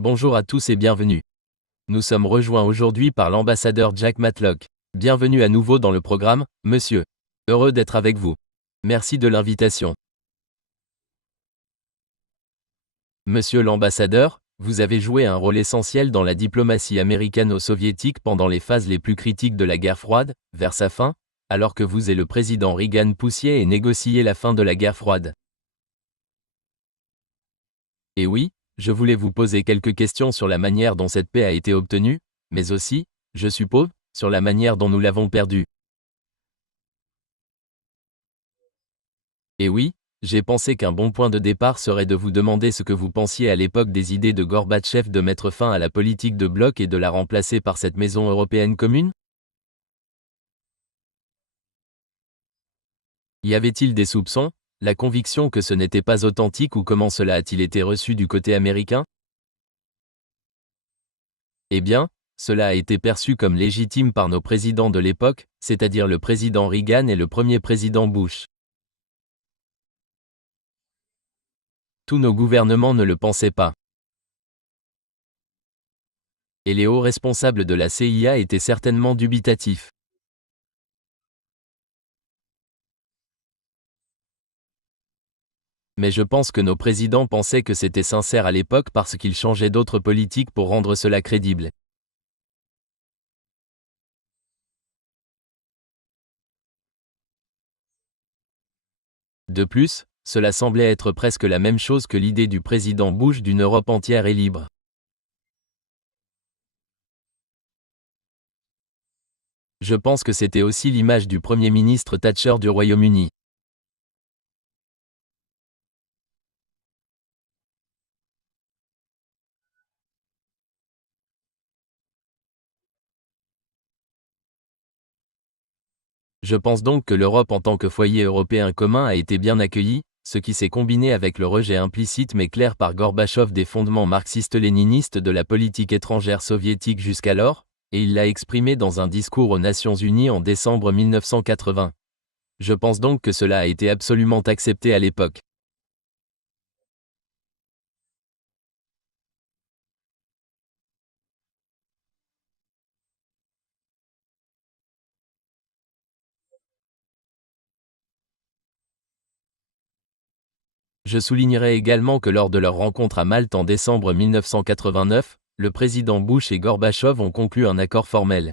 Bonjour à tous et bienvenue. Nous sommes rejoints aujourd'hui par l'ambassadeur Jack Matlock. Bienvenue à nouveau dans le programme, monsieur. Heureux d'être avec vous. Merci de l'invitation. Monsieur l'ambassadeur, vous avez joué un rôle essentiel dans la diplomatie américano-soviétique pendant les phases les plus critiques de la guerre froide, vers sa fin, alors que vous et le président Reagan poussiez et négociiez la fin de la guerre froide. Et oui, je voulais vous poser quelques questions sur la manière dont cette paix a été obtenue, mais aussi, je suppose, sur la manière dont nous l'avons perdue. Et oui, j'ai pensé qu'un bon point de départ serait de vous demander ce que vous pensiez à l'époque des idées de Gorbatchev de mettre fin à la politique de bloc et de la remplacer par cette maison européenne commune. Y avait-il des soupçons, la conviction que ce n'était pas authentique ou comment cela a-t-il été reçu du côté américain? Eh bien, cela a été perçu comme légitime par nos présidents de l'époque, c'est-à-dire le président Reagan et le premier président Bush. Tous nos gouvernements ne le pensaient pas. Et les hauts responsables de la CIA étaient certainement dubitatifs. Mais je pense que nos présidents pensaient que c'était sincère à l'époque parce qu'ils changeaient d'autres politiques pour rendre cela crédible. De plus, cela semblait être presque la même chose que l'idée du président Bush d'une Europe entière et libre. Je pense que c'était aussi l'image du Premier ministre Thatcher du Royaume-Uni. Je pense donc que l'Europe en tant que foyer européen commun a été bien accueillie, ce qui s'est combiné avec le rejet implicite mais clair par Gorbatchev des fondements marxistes-léninistes de la politique étrangère soviétique jusqu'alors, et il l'a exprimé dans un discours aux Nations Unies en décembre 1980. Je pense donc que cela a été absolument accepté à l'époque. Je soulignerai également que lors de leur rencontre à Malte en décembre 1989, le président Bush et Gorbatchev ont conclu un accord formel.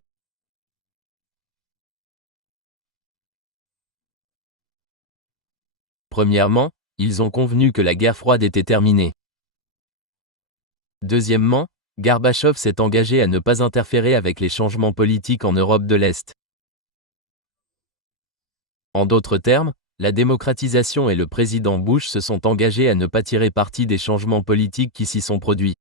Premièrement, ils ont convenu que la guerre froide était terminée. Deuxièmement, Gorbatchev s'est engagé à ne pas interférer avec les changements politiques en Europe de l'Est. En d'autres termes, la démocratisation et le président Bush se sont engagés à ne pas tirer parti des changements politiques qui s'y sont produits.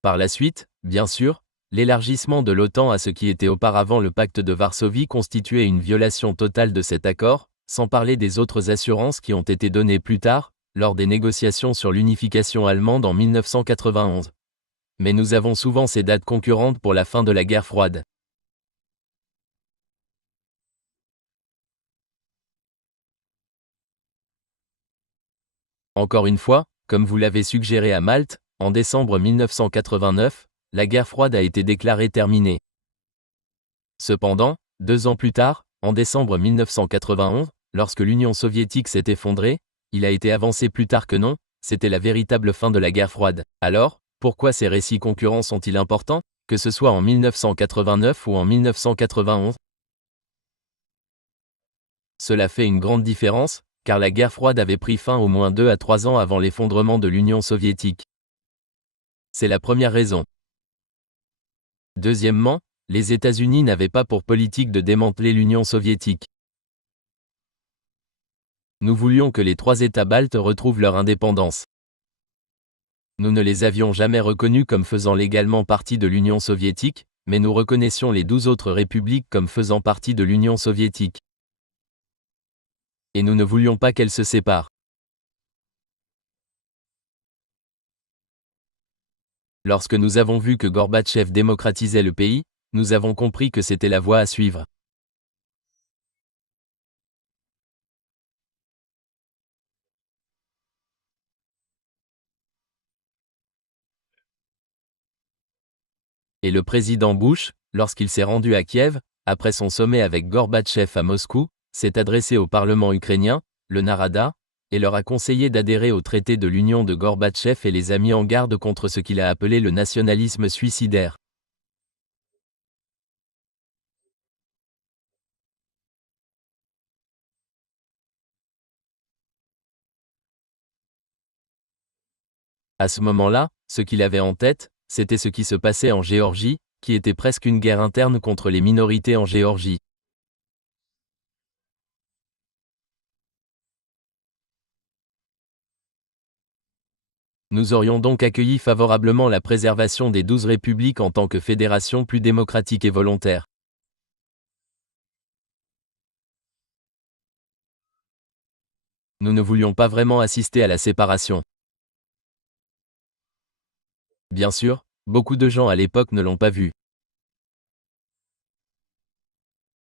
Par la suite, bien sûr, l'élargissement de l'OTAN à ce qui était auparavant le pacte de Varsovie constituait une violation totale de cet accord, sans parler des autres assurances qui ont été données plus tard, lors des négociations sur l'unification allemande en 1991. Mais nous avons souvent ces dates concurrentes pour la fin de la guerre froide. Encore une fois, comme vous l'avez suggéré à Malte, en décembre 1989, la guerre froide a été déclarée terminée. Cependant, 2 ans plus tard, en décembre 1991, lorsque l'Union soviétique s'est effondrée, il a été avancé plus tard que non, c'était la véritable fin de la guerre froide. Alors, pourquoi ces récits concurrents sont-ils importants, que ce soit en 1989 ou en 1991? Cela fait une grande différence, car la guerre froide avait pris fin au moins 2 à 3 ans avant l'effondrement de l'Union soviétique. C'est la première raison. Deuxièmement, les États-Unis n'avaient pas pour politique de démanteler l'Union soviétique. Nous voulions que les 3 États baltes retrouvent leur indépendance. Nous ne les avions jamais reconnus comme faisant légalement partie de l'Union soviétique, mais nous reconnaissions les 12 autres républiques comme faisant partie de l'Union soviétique. Et nous ne voulions pas qu'elles se séparent. Lorsque nous avons vu que Gorbatchev démocratisait le pays, nous avons compris que c'était la voie à suivre. Et le président Bush, lorsqu'il s'est rendu à Kiev, après son sommet avec Gorbatchev à Moscou, s'est adressé au Parlement ukrainien, le Narada, et leur a conseillé d'adhérer au traité de l'Union de Gorbatchev et les a mis en garde contre ce qu'il a appelé le nationalisme suicidaire. À ce moment-là, ce qu'il avait en tête, c'était ce qui se passait en Géorgie, qui était presque une guerre interne contre les minorités en Géorgie. Nous aurions donc accueilli favorablement la préservation des 12 républiques en tant que fédération plus démocratique et volontaire. Nous ne voulions pas vraiment assister à la séparation. Bien sûr, beaucoup de gens à l'époque ne l'ont pas vu.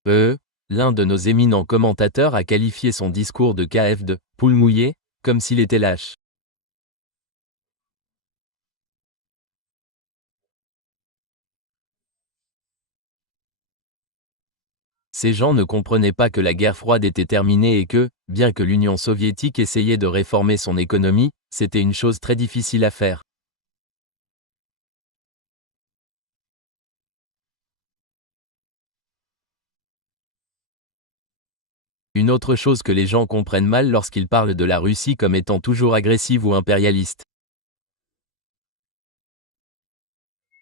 L'un de nos éminents commentateurs a qualifié son discours de KF de « poule mouillée », comme s'il était lâche. Ces gens ne comprenaient pas que la guerre froide était terminée et que, bien que l'Union soviétique essayait de réformer son économie, c'était une chose très difficile à faire. Une autre chose que les gens comprennent mal lorsqu'ils parlent de la Russie comme étant toujours agressive ou impérialiste.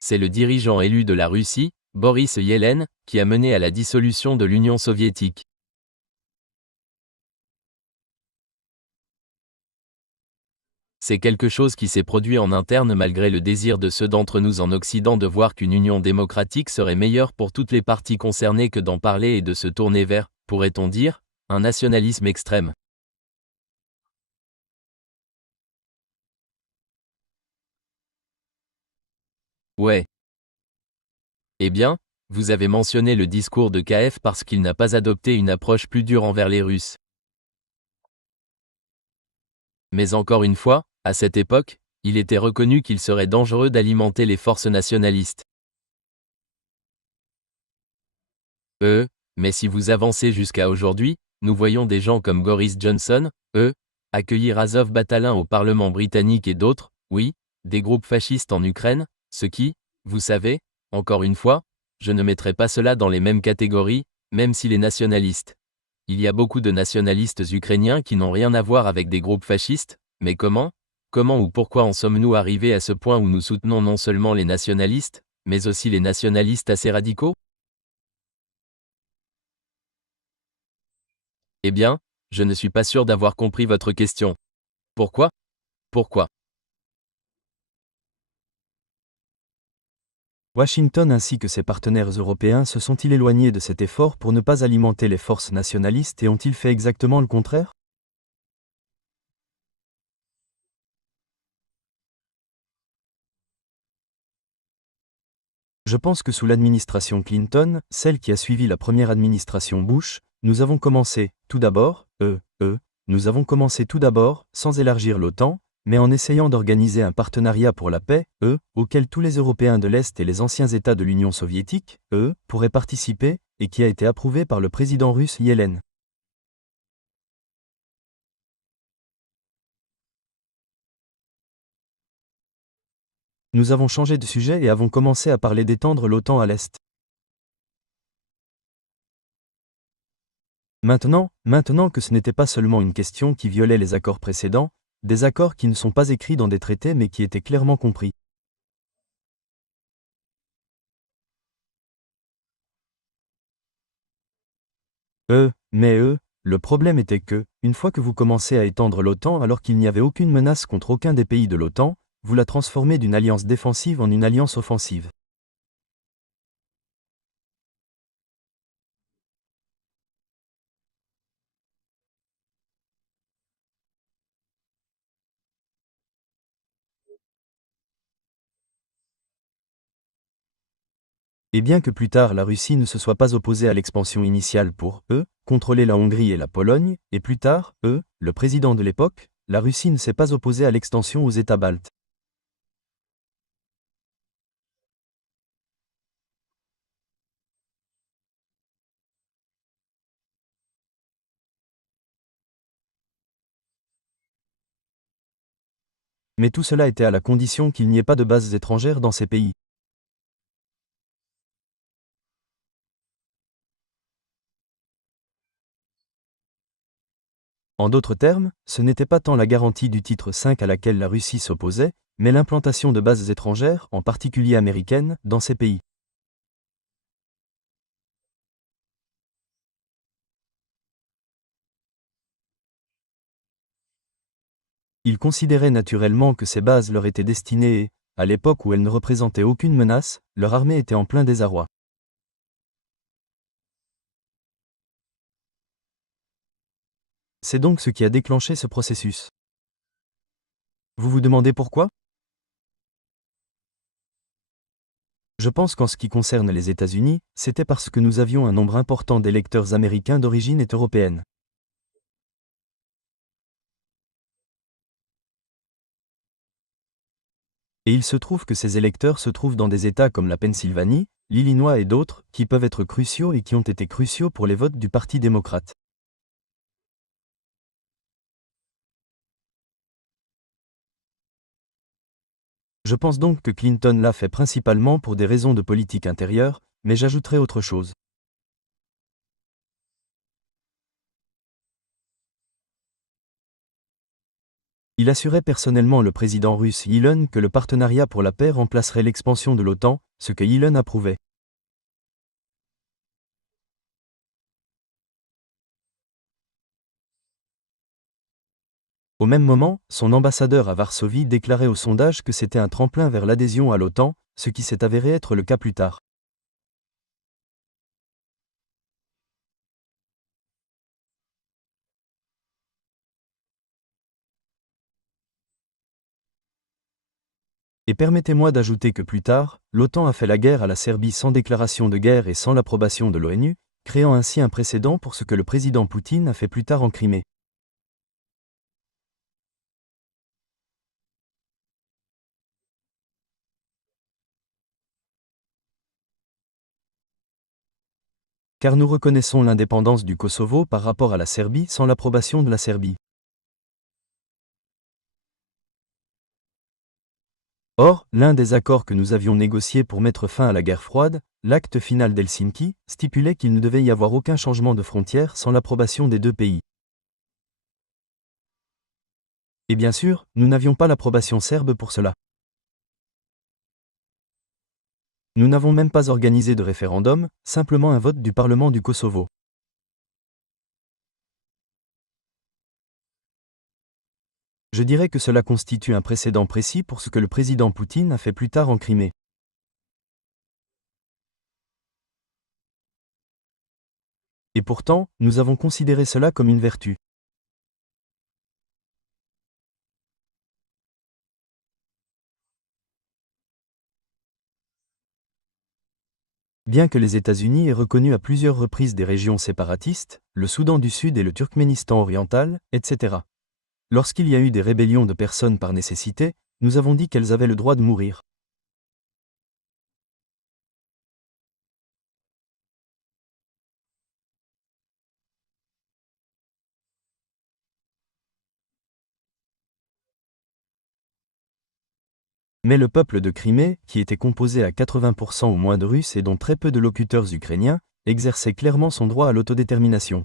C'est le dirigeant élu de la Russie, Boris Yeltsin, qui a mené à la dissolution de l'Union soviétique. C'est quelque chose qui s'est produit en interne malgré le désir de ceux d'entre nous en Occident de voir qu'une union démocratique serait meilleure pour toutes les parties concernées que d'en parler et de se tourner vers, pourrait-on dire, un nationalisme extrême. Ouais. Eh bien, vous avez mentionné le discours de KF parce qu'il n'a pas adopté une approche plus dure envers les Russes. Mais encore une fois, à cette époque, il était reconnu qu'il serait dangereux d'alimenter les forces nationalistes. Mais si vous avancez jusqu'à aujourd'hui, nous voyons des gens comme Boris Johnson, accueillir Azov Batalin au Parlement britannique et d'autres, oui, des groupes fascistes en Ukraine, ce qui, vous savez, encore une fois, je ne mettrai pas cela dans les mêmes catégories, même s'il est nationaliste. Il y a beaucoup de nationalistes ukrainiens qui n'ont rien à voir avec des groupes fascistes, mais comment? Comment ou pourquoi en sommes-nous arrivés à ce point où nous soutenons non seulement les nationalistes, mais aussi les nationalistes assez radicaux? Eh bien, je ne suis pas sûr d'avoir compris votre question. Pourquoi? Pourquoi? Washington ainsi que ses partenaires européens se sont-ils éloignés de cet effort pour ne pas alimenter les forces nationalistes et ont-ils fait exactement le contraire? Je pense que sous l'administration Clinton, celle qui a suivi la première administration Bush, nous avons commencé, tout d'abord, nous avons commencé tout d'abord, sans élargir l'OTAN, mais en essayant d'organiser un partenariat pour la paix, auquel tous les Européens de l'Est et les anciens États de l'Union soviétique, pourraient participer, et qui a été approuvé par le président russe Yeltsin. Nous avons changé de sujet et avons commencé à parler d'étendre l'OTAN à l'Est. Maintenant que ce n'était pas seulement une question qui violait les accords précédents, des accords qui ne sont pas écrits dans des traités mais qui étaient clairement compris. Le problème était que, une fois que vous commencez à étendre l'OTAN alors qu'il n'y avait aucune menace contre aucun des pays de l'OTAN, vous la transformez d'une alliance défensive en une alliance offensive. Et bien que plus tard la Russie ne se soit pas opposée à l'expansion initiale pour, contrôler la Hongrie et la Pologne, et plus tard, le président de l'époque, la Russie ne s'est pas opposée à l'extension aux États baltes. Mais tout cela était à la condition qu'il n'y ait pas de bases étrangères dans ces pays. En d'autres termes, ce n'était pas tant la garantie du titre 5 à laquelle la Russie s'opposait, mais l'implantation de bases étrangères, en particulier américaines, dans ces pays. Ils considéraient naturellement que ces bases leur étaient destinées et, à l'époque où elles ne représentaient aucune menace, leur armée était en plein désarroi. C'est donc ce qui a déclenché ce processus. Vous vous demandez pourquoi? Je pense qu'en ce qui concerne les États-Unis, c'était parce que nous avions un nombre important d'électeurs américains d'origine est européenne. Et il se trouve que ces électeurs se trouvent dans des États comme la Pennsylvanie, l'Illinois et d'autres, qui peuvent être cruciaux et qui ont été cruciaux pour les votes du Parti démocrate. Je pense donc que Clinton l'a fait principalement pour des raisons de politique intérieure, mais j'ajouterai autre chose. Il assurait personnellement le président russe Elon que le partenariat pour la paix remplacerait l'expansion de l'OTAN, ce que Elon approuvait. Au même moment, son ambassadeur à Varsovie déclarait au sondage que c'était un tremplin vers l'adhésion à l'OTAN, ce qui s'est avéré être le cas plus tard. Et permettez-moi d'ajouter que plus tard, l'OTAN a fait la guerre à la Serbie sans déclaration de guerre et sans l'approbation de l'ONU, créant ainsi un précédent pour ce que le président Poutine a fait plus tard en Crimée. Car nous reconnaissons l'indépendance du Kosovo par rapport à la Serbie sans l'approbation de la Serbie. Or, l'un des accords que nous avions négociés pour mettre fin à la guerre froide, l'acte final d'Helsinki, stipulait qu'il ne devait y avoir aucun changement de frontière sans l'approbation des deux pays. Et bien sûr, nous n'avions pas l'approbation serbe pour cela. Nous n'avons même pas organisé de référendum, simplement un vote du Parlement du Kosovo. Je dirais que cela constitue un précédent précis pour ce que le président Poutine a fait plus tard en Crimée. Et pourtant, nous avons considéré cela comme une vertu. Bien que les États-Unis aient reconnu à plusieurs reprises des régions séparatistes, le Soudan du Sud et le Turkménistan oriental, etc. Lorsqu'il y a eu des rébellions de personnes par nécessité, nous avons dit qu'elles avaient le droit de mourir. Mais le peuple de Crimée, qui était composé à 80% ou moins de Russes et dont très peu de locuteurs ukrainiens, exerçait clairement son droit à l'autodétermination.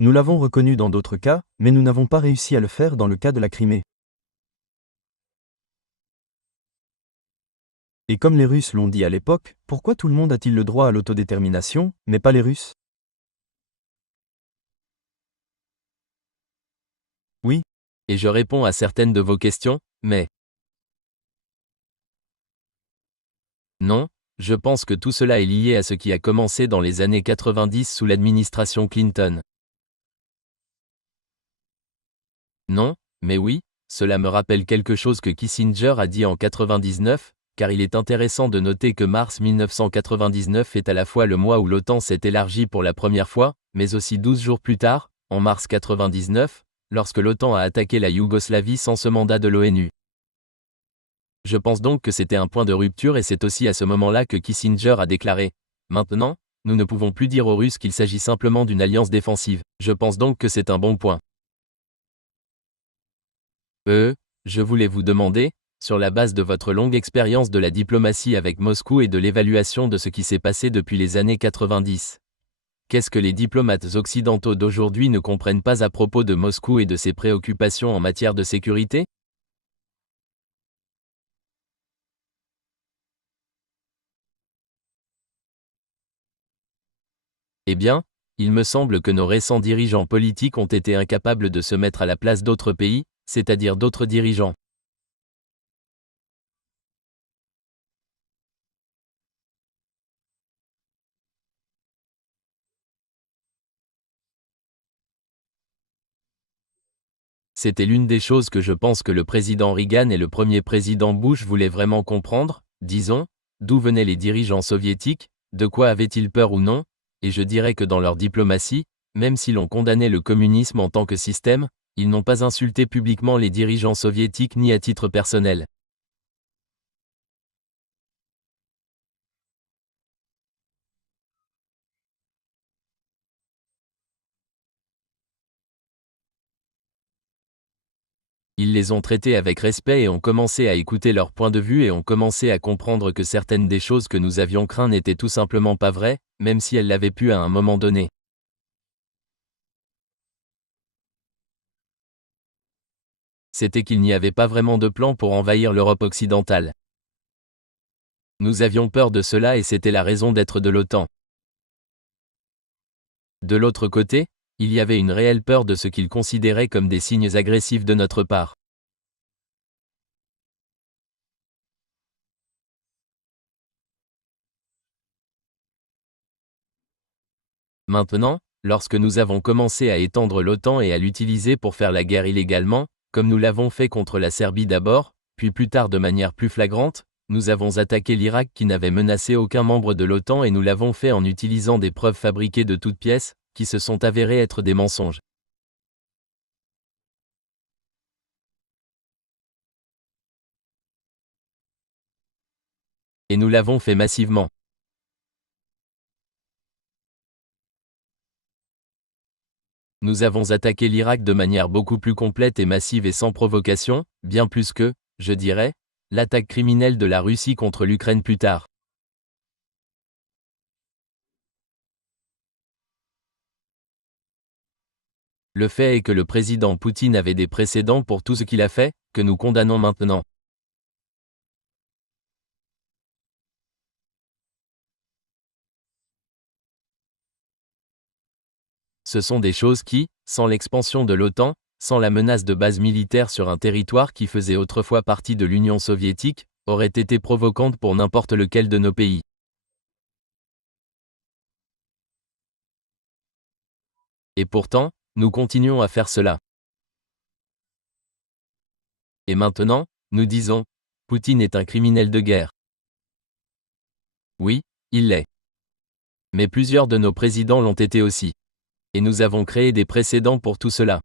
Nous l'avons reconnu dans d'autres cas, mais nous n'avons pas réussi à le faire dans le cas de la Crimée. Et comme les Russes l'ont dit à l'époque, pourquoi tout le monde a-t-il le droit à l'autodétermination, mais pas les Russes? Oui, Et je réponds à certaines de vos questions, mais non, je pense que tout cela est lié à ce qui a commencé dans les années 90 sous l'administration Clinton. Non, mais oui, cela me rappelle quelque chose que Kissinger a dit en 99, car il est intéressant de noter que mars 1999 est à la fois le mois où l'OTAN s'est élargie pour la première fois, mais aussi 12 jours plus tard, en mars 99, lorsque l'OTAN a attaqué la Yougoslavie sans ce mandat de l'ONU. Je pense donc que c'était un point de rupture et c'est aussi à ce moment-là que Kissinger a déclaré « Maintenant, nous ne pouvons plus dire aux Russes qu'il s'agit simplement d'une alliance défensive. Je pense donc que c'est un bon point. Je voulais vous demander, sur la base de votre longue expérience de la diplomatie avec Moscou et de l'évaluation de ce qui s'est passé depuis les années 90, qu'est-ce que les diplomates occidentaux d'aujourd'hui ne comprennent pas à propos de Moscou et de ses préoccupations en matière de sécurité? Eh bien, il me semble que nos récents dirigeants politiques ont été incapables de se mettre à la place d'autres pays, c'est-à-dire d'autres dirigeants. C'était l'une des choses que je pense que le président Reagan et le premier président Bush voulaient vraiment comprendre, disons, d'où venaient les dirigeants soviétiques, de quoi avaient-ils peur ou non, et je dirais que dans leur diplomatie, même si l'on condamnait le communisme en tant que système, ils n'ont pas insulté publiquement les dirigeants soviétiques ni à titre personnel. Ils les ont traités avec respect et ont commencé à écouter leur point de vue et ont commencé à comprendre que certaines des choses que nous avions craintes n'étaient tout simplement pas vraies, même si elles l'avaient pu à un moment donné. C'était qu'il n'y avait pas vraiment de plan pour envahir l'Europe occidentale. Nous avions peur de cela et c'était la raison d'être de l'OTAN. De l'autre côté, il y avait une réelle peur de ce qu'ils considéraient comme des signes agressifs de notre part. Maintenant, lorsque nous avons commencé à étendre l'OTAN et à l'utiliser pour faire la guerre illégalement, comme nous l'avons fait contre la Serbie d'abord, puis plus tard de manière plus flagrante, nous avons attaqué l'Irak qui n'avait menacé aucun membre de l'OTAN et nous l'avons fait en utilisant des preuves fabriquées de toutes pièces, qui se sont avérées être des mensonges. Et nous l'avons fait massivement. Nous avons attaqué l'Irak de manière beaucoup plus complète et massive et sans provocation, bien plus que, je dirais, l'attaque criminelle de la Russie contre l'Ukraine plus tard. Le fait est que le président Poutine avait des précédents pour tout ce qu'il a fait, que nous condamnons maintenant. Ce sont des choses qui, sans l'expansion de l'OTAN, sans la menace de base militaire sur un territoire qui faisait autrefois partie de l'Union soviétique, auraient été provocantes pour n'importe lequel de nos pays. Et pourtant, nous continuons à faire cela. Et maintenant, nous disons, Poutine est un criminel de guerre. Oui, il l'est. Mais plusieurs de nos présidents l'ont été aussi. Et nous avons créé des précédents pour tout cela.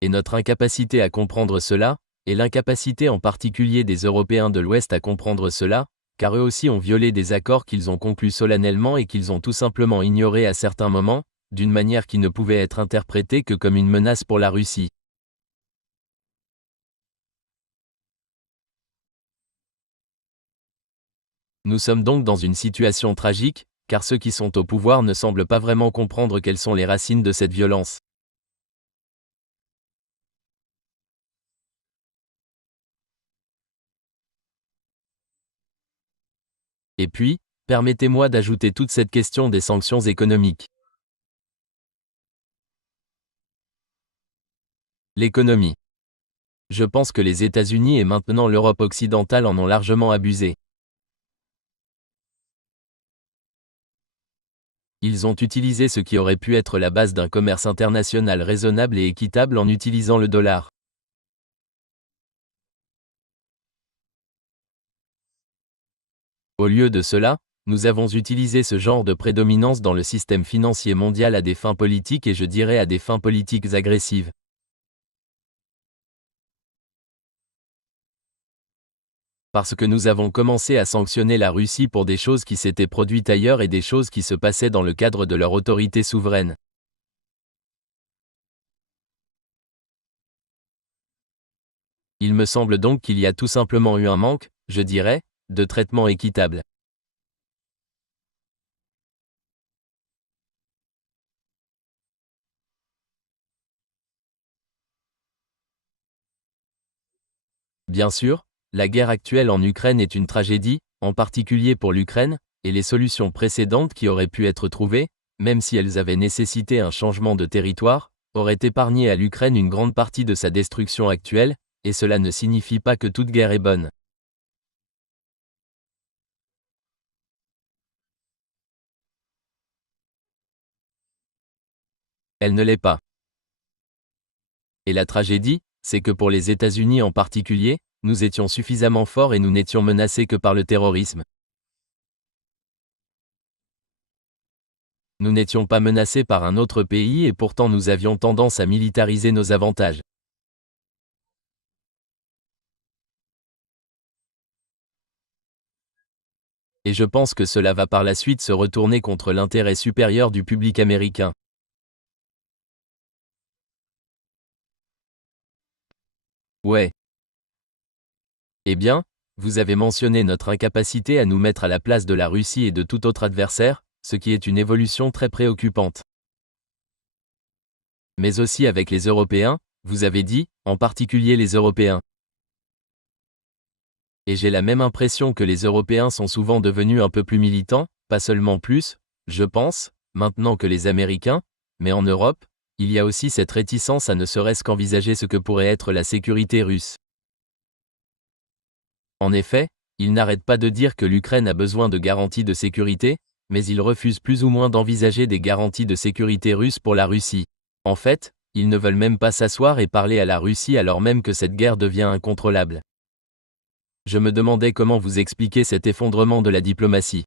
Et notre incapacité à comprendre cela, et l'incapacité en particulier des Européens de l'Ouest à comprendre cela, car eux aussi ont violé des accords qu'ils ont conclus solennellement et qu'ils ont tout simplement ignorés à certains moments, d'une manière qui ne pouvait être interprétée que comme une menace pour la Russie. Nous sommes donc dans une situation tragique, car ceux qui sont au pouvoir ne semblent pas vraiment comprendre quelles sont les racines de cette violence. Et puis, permettez-moi d'ajouter toute cette question des sanctions économiques. L'économie. Je pense que les États-Unis et maintenant l'Europe occidentale en ont largement abusé. Ils ont utilisé ce qui aurait pu être la base d'un commerce international raisonnable et équitable en utilisant le dollar. Au lieu de cela, nous avons utilisé ce genre de prédominance dans le système financier mondial à des fins politiques et je dirais à des fins politiques agressives. Parce que nous avons commencé à sanctionner la Russie pour des choses qui s'étaient produites ailleurs et des choses qui se passaient dans le cadre de leur autorité souveraine. Il me semble donc qu'il y a tout simplement eu un manque, je dirais, de traitement équitable. Bien sûr, la guerre actuelle en Ukraine est une tragédie, en particulier pour l'Ukraine, et les solutions précédentes qui auraient pu être trouvées, même si elles avaient nécessité un changement de territoire, auraient épargné à l'Ukraine une grande partie de sa destruction actuelle, et cela ne signifie pas que toute guerre est bonne. Elle ne l'est pas. Et la tragédie, c'est que pour les États-Unis en particulier, nous étions suffisamment forts et nous n'étions menacés que par le terrorisme. Nous n'étions pas menacés par un autre pays et pourtant nous avions tendance à militariser nos avantages. Et je pense que cela va par la suite se retourner contre l'intérêt supérieur du public américain. Ouais. Eh bien, vous avez mentionné notre incapacité à nous mettre à la place de la Russie et de tout autre adversaire, ce qui est une évolution très préoccupante. Mais aussi avec les Européens, vous avez dit, en particulier les Européens. Et j'ai la même impression que les Européens sont souvent devenus un peu plus militants, pas seulement plus, je pense, maintenant que les Américains, mais en Europe, il y a aussi cette réticence à ne serait-ce qu'envisager ce que pourrait être la sécurité russe. En effet, ils n'arrêtent pas de dire que l'Ukraine a besoin de garanties de sécurité, mais ils refusent plus ou moins d'envisager des garanties de sécurité russes pour la Russie. En fait, ils ne veulent même pas s'asseoir et parler à la Russie alors même que cette guerre devient incontrôlable. Je me demandais comment vous expliquer cet effondrement de la diplomatie.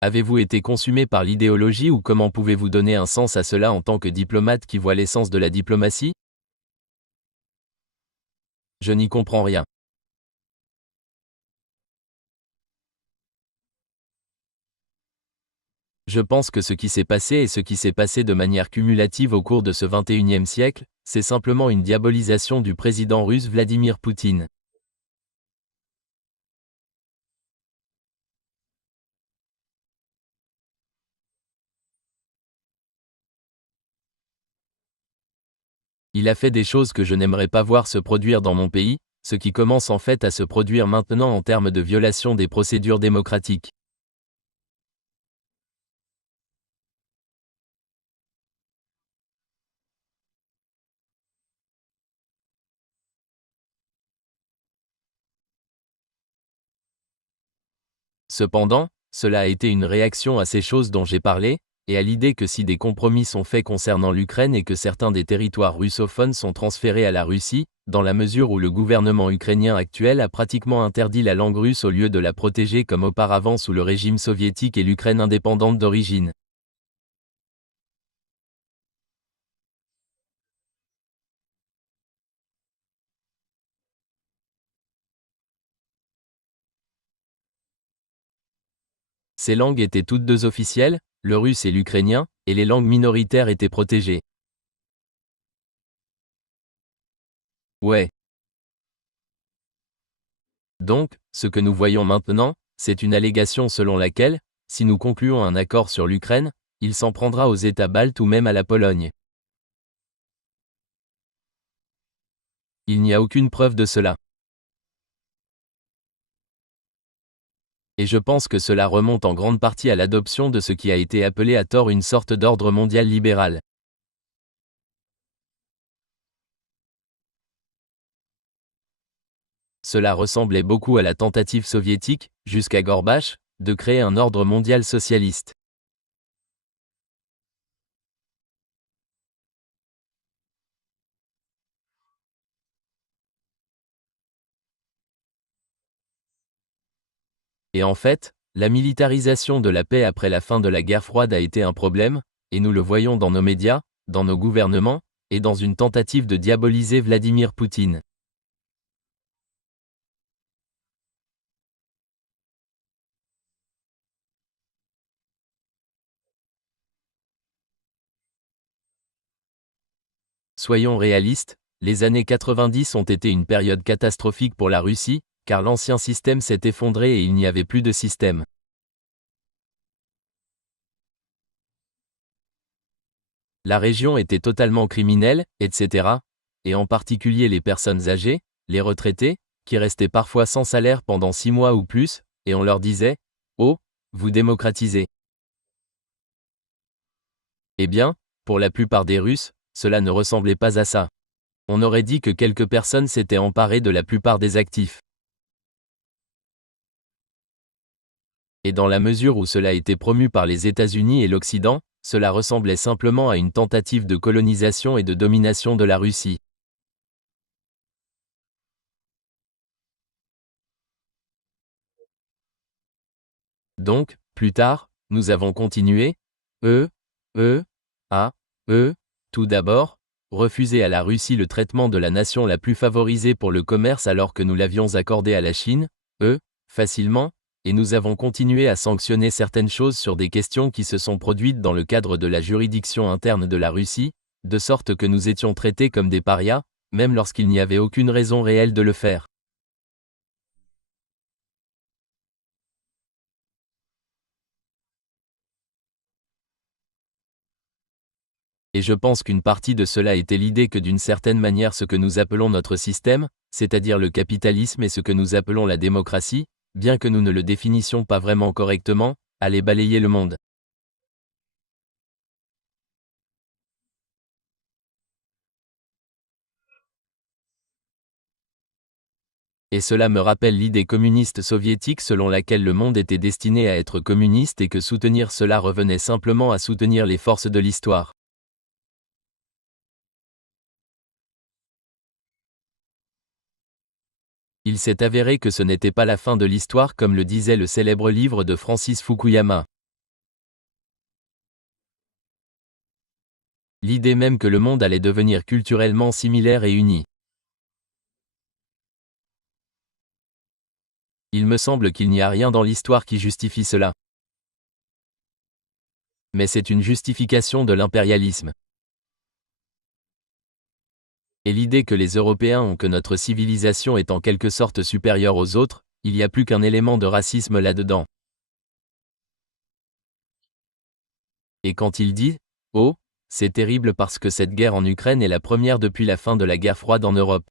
Avez-vous été consumé par l'idéologie ou comment pouvez-vous donner un sens à cela en tant que diplomate qui voit l'essence de la diplomatie? Je n'y comprends rien. Je pense que ce qui s'est passé et ce qui s'est passé de manière cumulative au cours de ce 21e siècle, c'est simplement une diabolisation du président russe Vladimir Poutine. Il a fait des choses que je n'aimerais pas voir se produire dans mon pays, ce qui commence en fait à se produire maintenant en termes de violation des procédures démocratiques. Cependant, cela a été une réaction à ces choses dont j'ai parlé, et à l'idée que si des compromis sont faits concernant l'Ukraine et que certains des territoires russophones sont transférés à la Russie, dans la mesure où le gouvernement ukrainien actuel a pratiquement interdit la langue russe au lieu de la protéger comme auparavant sous le régime soviétique et l'Ukraine indépendante d'origine. Ces langues étaient toutes deux officielles, le russe et l'ukrainien, et les langues minoritaires étaient protégées. Ouais. Donc, ce que nous voyons maintenant, c'est une allégation selon laquelle, si nous concluons un accord sur l'Ukraine, il s'en prendra aux États baltes ou même à la Pologne. Il n'y a aucune preuve de cela. Et je pense que cela remonte en grande partie à l'adoption de ce qui a été appelé à tort une sorte d'ordre mondial libéral. Cela ressemblait beaucoup à la tentative soviétique, jusqu'à Gorbatchev, de créer un ordre mondial socialiste. Et en fait, la militarisation de la paix après la fin de la guerre froide a été un problème, et nous le voyons dans nos médias, dans nos gouvernements, et dans une tentative de diaboliser Vladimir Poutine. Soyons réalistes, les années 90 ont été une période catastrophique pour la Russie, car l'ancien système s'est effondré et il n'y avait plus de système. La région était totalement criminelle, etc., et en particulier les personnes âgées, les retraités, qui restaient parfois sans salaire pendant 6 mois ou plus, et on leur disait « Oh, vous démocratisez ». Eh bien, pour la plupart des Russes, cela ne ressemblait pas à ça. On aurait dit que quelques personnes s'étaient emparées de la plupart des actifs. Et dans la mesure où cela était promu par les États-Unis et l'Occident, cela ressemblait simplement à une tentative de colonisation et de domination de la Russie. Donc, plus tard, nous avons continué, eux, eux, à, eux, tout d'abord, refuser à la Russie le traitement de la nation la plus favorisée pour le commerce alors que nous l'avions accordé à la Chine, facilement, et nous avons continué à sanctionner certaines choses sur des questions qui se sont produites dans le cadre de la juridiction interne de la Russie, de sorte que nous étions traités comme des parias, même lorsqu'il n'y avait aucune raison réelle de le faire. Et je pense qu'une partie de cela était l'idée que d'une certaine manière ce que nous appelons notre système, c'est-à-dire le capitalisme et ce que nous appelons la démocratie, bien que nous ne le définissions pas vraiment correctement, allait balayer le monde. Et cela me rappelle l'idée communiste soviétique selon laquelle le monde était destiné à être communiste et que soutenir cela revenait simplement à soutenir les forces de l'histoire. Il s'est avéré que ce n'était pas la fin de l'histoire comme le disait le célèbre livre de Francis Fukuyama. L'idée même que le monde allait devenir culturellement similaire et uni. Il me semble qu'il n'y a rien dans l'histoire qui justifie cela. Mais c'est une justification de l'impérialisme. Et l'idée que les Européens ont que notre civilisation est en quelque sorte supérieure aux autres, il n'y a plus qu'un élément de racisme là-dedans. Et quand il dit « Oh, c'est terrible parce que cette guerre en Ukraine est la première depuis la fin de la guerre froide en Europe »,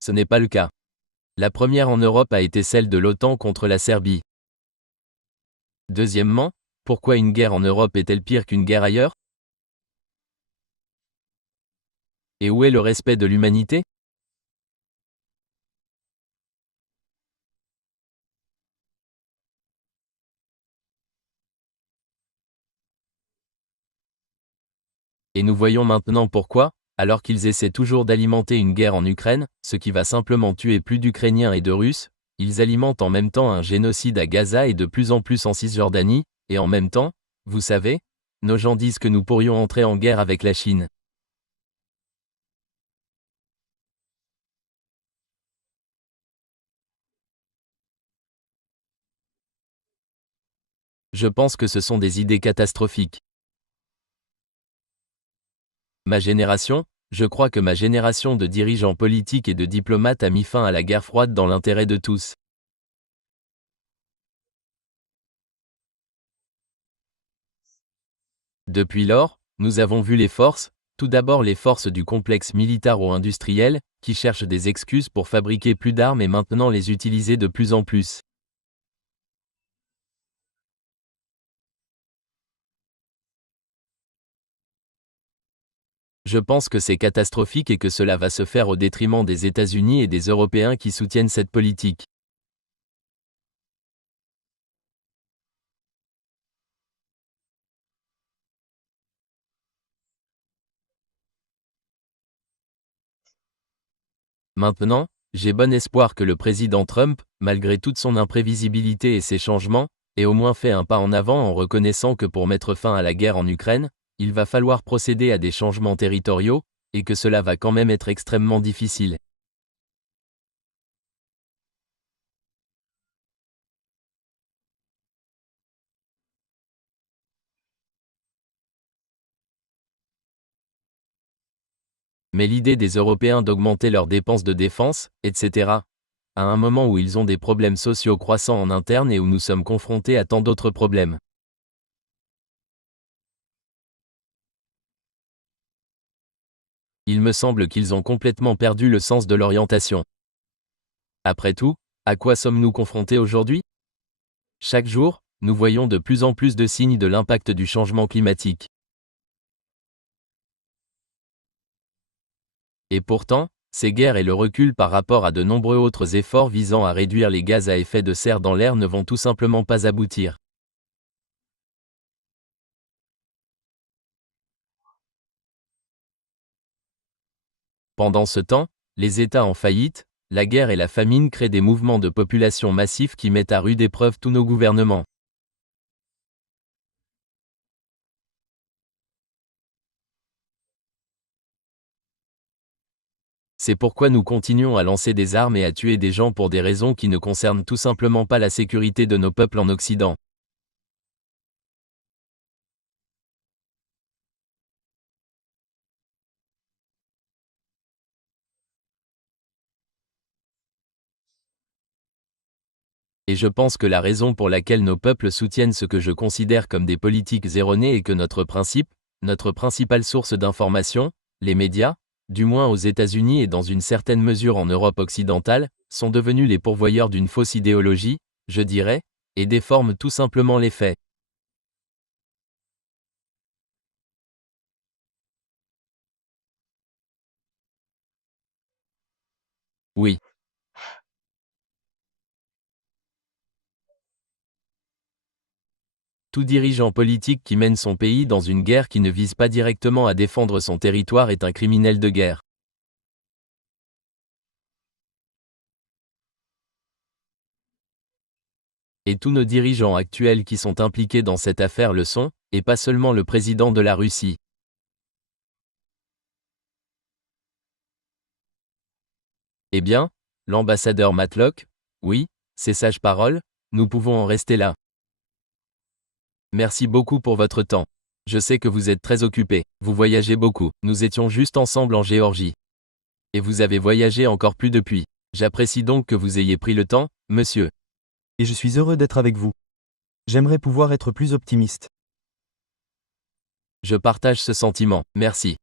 ce n'est pas le cas. La première en Europe a été celle de l'OTAN contre la Serbie. Deuxièmement, pourquoi une guerre en Europe est-elle pire qu'une guerre ailleurs? Et où est le respect de l'humanité? Et nous voyons maintenant pourquoi, alors qu'ils essaient toujours d'alimenter une guerre en Ukraine, ce qui va simplement tuer plus d'Ukrainiens et de Russes, ils alimentent en même temps un génocide à Gaza et de plus en plus en Cisjordanie, et en même temps, vous savez, nos gens disent que nous pourrions entrer en guerre avec la Chine. Je pense que ce sont des idées catastrophiques. Ma génération, je crois que ma génération de dirigeants politiques et de diplomates a mis fin à la guerre froide dans l'intérêt de tous. Depuis lors, nous avons vu les forces, tout d'abord les forces du complexe militaro-industriel, qui cherchent des excuses pour fabriquer plus d'armes et maintenant les utiliser de plus en plus. Je pense que c'est catastrophique et que cela va se faire au détriment des États-Unis et des Européens qui soutiennent cette politique. Maintenant, j'ai bon espoir que le président Trump, malgré toute son imprévisibilité et ses changements, ait au moins fait un pas en avant en reconnaissant que pour mettre fin à la guerre en Ukraine, il va falloir procéder à des changements territoriaux, et que cela va quand même être extrêmement difficile. Mais l'idée des Européens d'augmenter leurs dépenses de défense, etc., à un moment où ils ont des problèmes sociaux croissants en interne et où nous sommes confrontés à tant d'autres problèmes. Il me semble qu'ils ont complètement perdu le sens de l'orientation. Après tout, à quoi sommes-nous confrontés aujourd'hui? Chaque jour, nous voyons de plus en plus de signes de l'impact du changement climatique. Et pourtant, ces guerres et le recul par rapport à de nombreux autres efforts visant à réduire les gaz à effet de serre dans l'air ne vont tout simplement pas aboutir. Pendant ce temps, les États en faillite, la guerre et la famine créent des mouvements de population massifs qui mettent à rude épreuve tous nos gouvernements. C'est pourquoi nous continuons à lancer des armes et à tuer des gens pour des raisons qui ne concernent tout simplement pas la sécurité de nos peuples en Occident. Et je pense que la raison pour laquelle nos peuples soutiennent ce que je considère comme des politiques erronées est que notre principale source d'information, les médias, du moins aux États-Unis et dans une certaine mesure en Europe occidentale, sont devenus les pourvoyeurs d'une fausse idéologie, je dirais, et déforment tout simplement les faits. Oui. Tout dirigeant politique qui mène son pays dans une guerre qui ne vise pas directement à défendre son territoire est un criminel de guerre. Et tous nos dirigeants actuels qui sont impliqués dans cette affaire le sont, et pas seulement le président de la Russie. Eh bien, l'ambassadeur Matlock, oui, ces sages paroles, nous pouvons en rester là. Merci beaucoup pour votre temps. Je sais que vous êtes très occupé, vous voyagez beaucoup, nous étions juste ensemble en Géorgie. Et vous avez voyagé encore plus depuis. J'apprécie donc que vous ayez pris le temps, monsieur. Et je suis heureux d'être avec vous. J'aimerais pouvoir être plus optimiste. Je partage ce sentiment, merci.